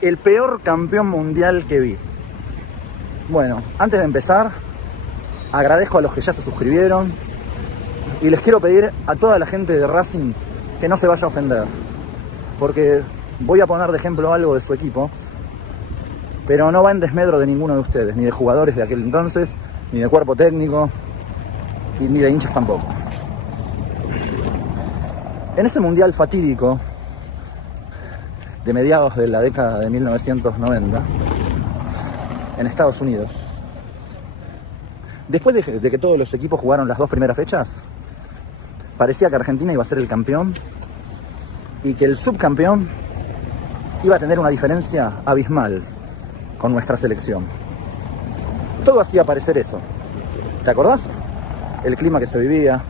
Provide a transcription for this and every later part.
el peor campeón mundial que vi. Bueno, antes de empezar, agradezco a los que ya se suscribieron y les quiero pedir a toda la gente de Racing que no se vaya a ofender, porque voy a poner de ejemplo algo de su equipo, pero no va en desmedro de ninguno de ustedes, ni de jugadores de aquel entonces, ni de cuerpo técnico, y ni de hinchas tampoco. En ese mundial fatídico de mediados de la década de 1990, en Estados Unidos, después de que todos los equipos jugaron las dos primeras fechas, parecía que Argentina iba a ser el campeón y que el subcampeón iba a tener una diferencia abismal con nuestra selección. Todo hacía parecer eso. ¿Te acordás? El clima que se vivía,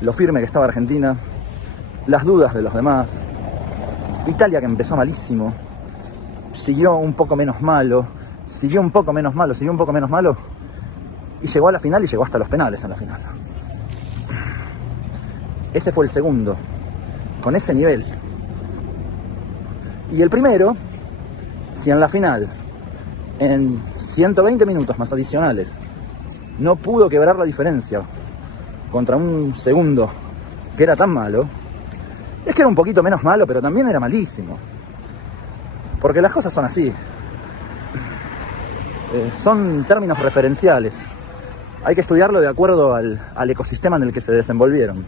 lo firme que estaba Argentina, las dudas de los demás, Italia que empezó malísimo, siguió un poco menos malo, siguió un poco menos malo, y llegó a la final y llegó hasta los penales en la final. Ese fue el segundo, con ese nivel. Y el primero, si en la final, en 120 minutos más adicionales, no pudo quebrar la diferencia contra un segundo que era tan malo, es que era un poquito menos malo, pero también era malísimo. Porque las cosas son así. Son términos referenciales. Hay que estudiarlo de acuerdo al ecosistema en el que se desenvolvieron.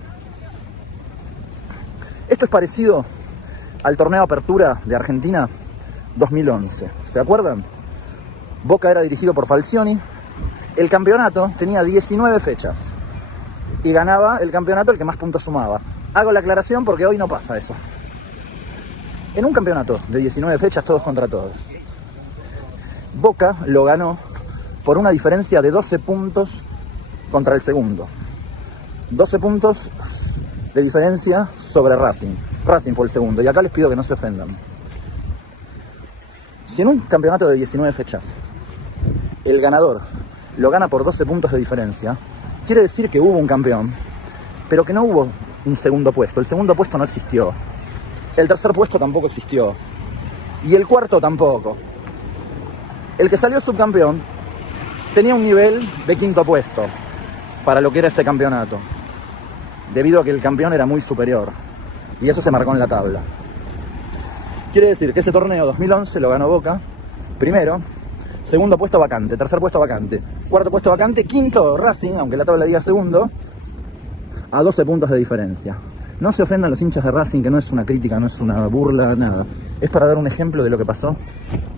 Esto es parecido al torneo Apertura de Argentina 2011. ¿Se acuerdan? Boca era dirigido por Falcioni. El campeonato tenía 19 fechas. Y ganaba el campeonato el que más puntos sumaba. Hago la aclaración porque hoy no pasa eso. En un campeonato de 19 fechas, todos contra todos, Boca lo ganó por una diferencia de 12 puntos contra el segundo. 12 puntos de diferencia sobre Racing. Racing fue el segundo. Y acá les pido que no se ofendan. Si en un campeonato de 19 fechas el ganador lo gana por 12 puntos de diferencia, quiere decir que hubo un campeón, pero que no hubo un segundo puesto. El segundo puesto no existió. El tercer puesto tampoco existió. Y el cuarto tampoco. El que salió subcampeón tenía un nivel de quinto puesto para lo que era ese campeonato, debido a que el campeón era muy superior. Y eso se marcó en la tabla. Quiere decir que ese torneo 2011 lo ganó Boca primero, segundo puesto vacante, tercer puesto vacante, cuarto puesto vacante, quinto Racing, aunque la tabla diga segundo, a 12 puntos de diferencia. No se ofendan los hinchas de Racing, que no es una crítica, no es una burla, nada. Es para dar un ejemplo de lo que pasó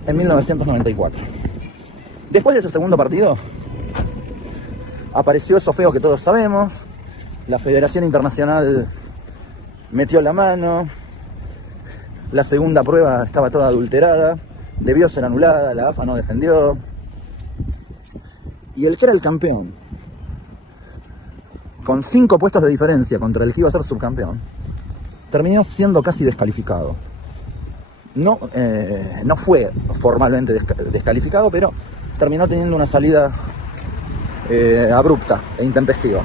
en 1994. Después de ese segundo partido, apareció eso feo que todos sabemos. La Federación Internacional metió la mano. La segunda prueba estaba toda adulterada. Debió ser anulada, la AFA no defendió. Y el que era el campeón, con 5 puestos de diferencia contra el que iba a ser subcampeón, terminó siendo casi descalificado. No fue formalmente descalificado, pero terminó teniendo una salida abrupta e intempestiva.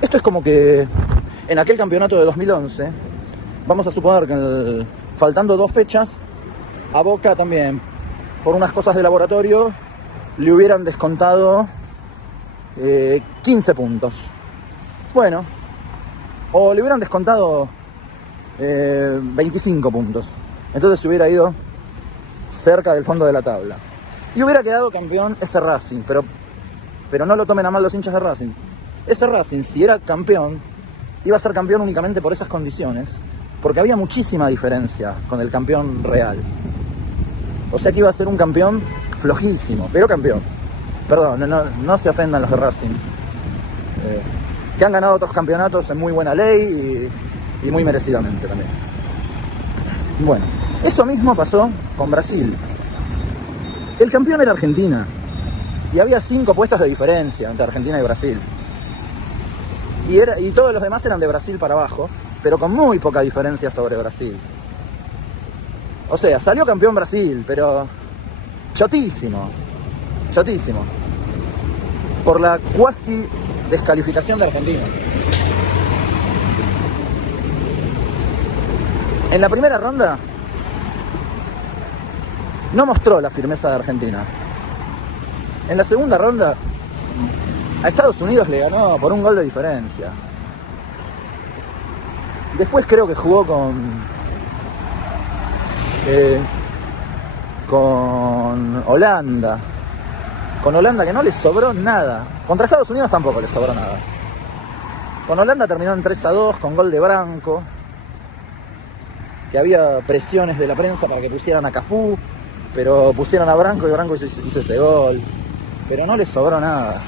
Esto es como que en aquel campeonato de 2011, vamos a suponer que faltando 2 fechas, a Boca también, por unas cosas de laboratorio, le hubieran descontado 15 puntos. Bueno, o le hubieran descontado 25 puntos. Entonces se hubiera ido cerca del fondo de la tabla. Y hubiera quedado campeón ese Racing, pero no lo tomen a mal los hinchas de Racing. Ese Racing, si era campeón, iba a ser campeón únicamente por esas condiciones, porque había muchísima diferencia con el campeón real. O sea que iba a ser un campeón flojísimo, pero campeón. Perdón, no se ofendan los de Racing, que han ganado otros campeonatos en muy buena ley y muy merecidamente también. Bueno, eso mismo pasó con Brasil. El campeón era Argentina y había 5 puestos de diferencia entre Argentina y Brasil. Y todos los demás eran de Brasil para abajo, pero con muy poca diferencia sobre Brasil. O sea, salió campeón Brasil, pero chotísimo. Por la cuasi descalificación de Argentina. En la primera ronda, no mostró la firmeza de Argentina. En la segunda ronda, a Estados Unidos le ganó por un gol de diferencia. Después creo que jugó con Holanda. Con Holanda, que no le sobró nada. Contra Estados Unidos tampoco le sobró nada. Con Holanda terminó en 3-2 con gol de Branco. Que había presiones de la prensa para que pusieran a Cafú, pero pusieron a Branco y Branco hizo ese gol. Pero no le sobró nada.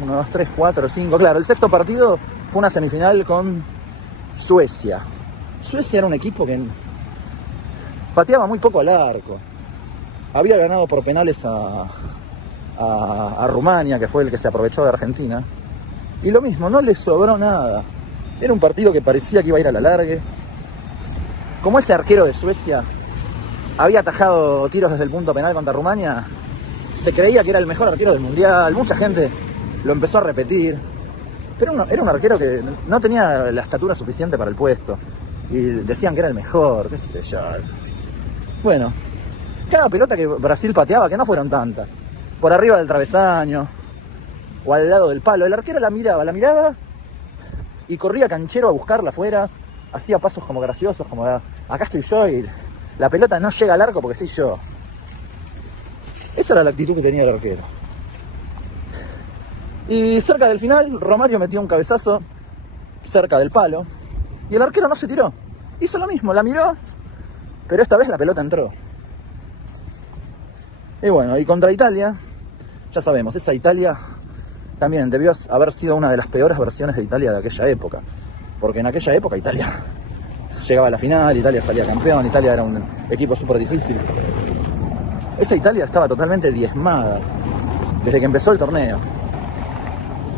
1, 2, 3, 4, 5. Claro, el sexto partido fue una semifinal con Suecia. Suecia era un equipo que pateaba muy poco al arco. Había ganado por penales a Rumania, que fue el que se aprovechó de Argentina. Y lo mismo, no le sobró nada. Era un partido que parecía que iba a ir a la largue. Como ese arquero de Suecia había atajado tiros desde el punto penal contra Rumania, se creía que era el mejor arquero del mundial. Mucha gente lo empezó a repetir. Pero era un arquero que no tenía la estatura suficiente para el puesto. Y decían que era el mejor, qué sé yo. Bueno, cada pelota que Brasil pateaba, que no fueron tantas, por arriba del travesaño o al lado del palo, el arquero la miraba y corría canchero a buscarla afuera. Hacía pasos como graciosos, como acá estoy yo y la pelota no llega al arco porque estoy yo. Esa era la actitud que tenía el arquero. Y cerca del final, Romario metió un cabezazo cerca del palo y el arquero no se tiró. Hizo lo mismo, la miró, pero esta vez la pelota entró. Y bueno, y contra Italia, ya sabemos, esa Italia también debió haber sido una de las peores versiones de Italia de aquella época. Porque en aquella época Italia llegaba a la final, Italia salía campeón, Italia era un equipo súper difícil. Esa Italia estaba totalmente diezmada desde que empezó el torneo.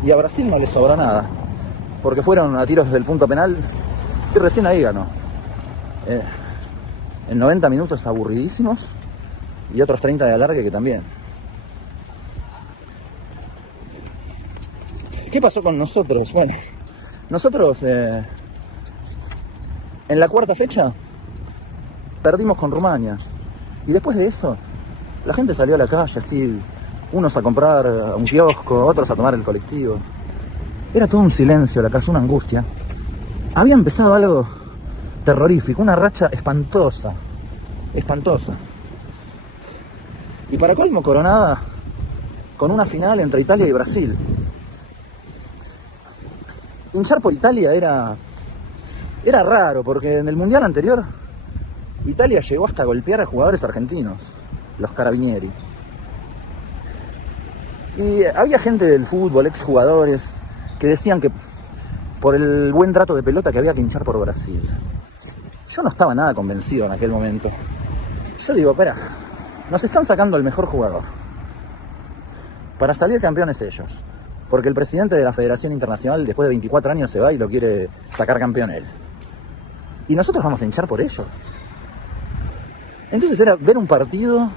Y a Brasil no le sobró nada, porque fueron a tiros del punto penal y recién ahí ganó. En 90 minutos aburridísimos y otros 30 de alargue que también. ¿Qué pasó con nosotros? Bueno, nosotros en la cuarta fecha perdimos con Rumania. Y después de eso, la gente salió a la calle así, unos a comprar a un kiosco, otros a tomar el colectivo. Era todo un silencio la calle, una angustia. Había empezado algo terrorífico, una racha espantosa. Espantosa. Y para colmo coronada con una final entre Italia y Brasil. Hinchar por Italia era raro, porque en el mundial anterior Italia llegó hasta golpear a jugadores argentinos, los Carabinieri. Y había gente del fútbol, exjugadores, que decían que por el buen trato de pelota que había que hinchar por Brasil. Yo no estaba nada convencido en aquel momento. Yo digo, espera, nos están sacando el mejor jugador para salir campeones ellos. Porque el presidente de la Federación Internacional después de 24 años se va y lo quiere sacar campeón él. Y nosotros vamos a hinchar por ellos. Entonces era ver un partido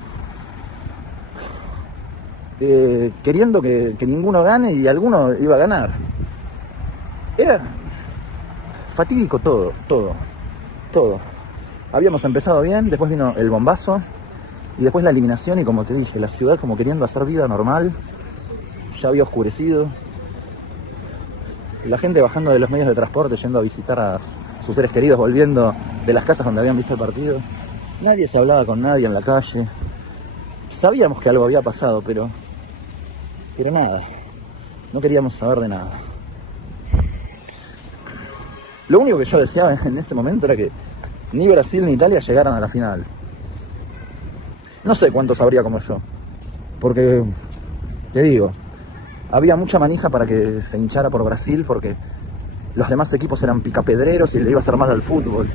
queriendo que ninguno gane y alguno iba a ganar. Era fatídico todo. Habíamos empezado bien, después vino el bombazo y después la eliminación y como te dije, la ciudad como queriendo hacer vida normal. Ya había oscurecido. La gente bajando de los medios de transporte, yendo a visitar a sus seres queridos, volviendo de las casas donde habían visto el partido. Nadie se hablaba con nadie en la calle. Sabíamos que algo había pasado, pero nada. No queríamos saber de nada. Lo único que yo deseaba en ese momento era que ni Brasil ni Italia llegaran a la final. No sé cuántos habría como yo. Porque, te digo, había mucha manija para que se hinchara por Brasil porque los demás equipos eran picapedreros y le iba a hacer mal al fútbol.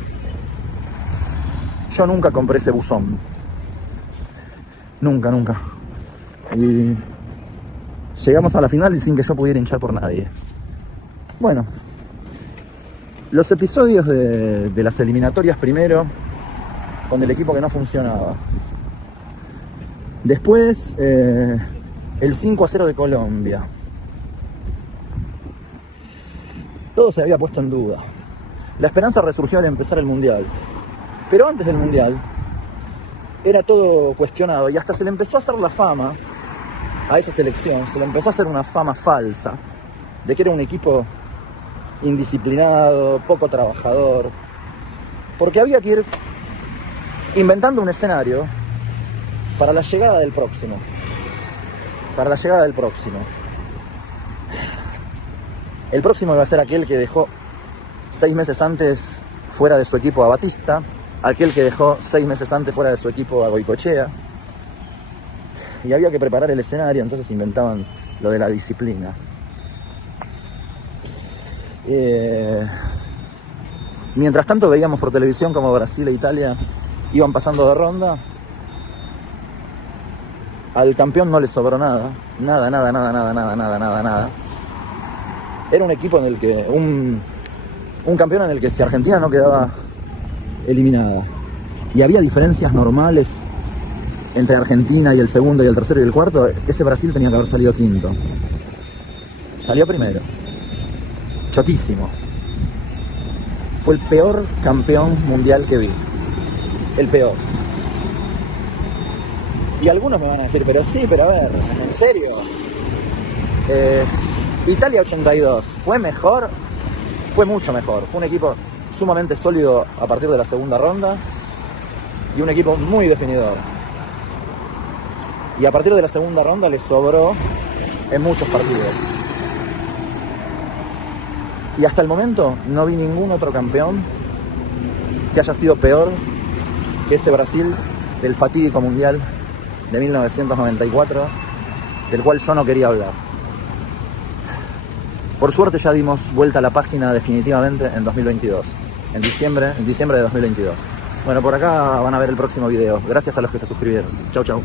Yo nunca compré ese buzón. Nunca. Y llegamos a la final y sin que yo pudiera hinchar por nadie. Bueno, los episodios de las eliminatorias primero, con el equipo que no funcionaba. Después, el 5-0 de Colombia. Todo se había puesto en duda. La esperanza resurgió al empezar el Mundial. Pero antes del Mundial, era todo cuestionado y hasta se le empezó a hacer la fama a esa selección, se le empezó a hacer una fama falsa de que era un equipo indisciplinado, poco trabajador, porque había que ir inventando un escenario para la llegada del próximo. Para la llegada del próximo. El próximo iba a ser aquel que dejó 6 meses antes fuera de su equipo a Batista, aquel que dejó 6 meses antes fuera de su equipo a Goicoechea. Y había que preparar el escenario, entonces inventaban lo de la disciplina. Mientras tanto veíamos por televisión como Brasil e Italia iban pasando de ronda. Al campeón no le sobró nada. Nada. Era un equipo en el que... Un campeón en el que si Argentina no quedaba eliminada y había diferencias normales entre Argentina y el segundo y el tercero y el cuarto, ese Brasil tenía que haber salido quinto. Salió primero. Chotísimo. Fue el peor campeón mundial que vi. El peor. Y algunos me van a decir, pero sí, pero a ver, ¿en serio? Italia 82, ¿fue mejor? Fue mucho mejor. Fue un equipo sumamente sólido a partir de la segunda ronda y un equipo muy definidor. Y a partir de la segunda ronda le sobró en muchos partidos. Y hasta el momento no vi ningún otro campeón que haya sido peor que ese Brasil del fatídico Mundial de 1994, del cual yo no quería hablar. Por suerte ya dimos vuelta a la página definitivamente en 2022, en diciembre de 2022. Bueno, por acá van a ver el próximo video. Gracias a los que se suscribieron. Chau, chau.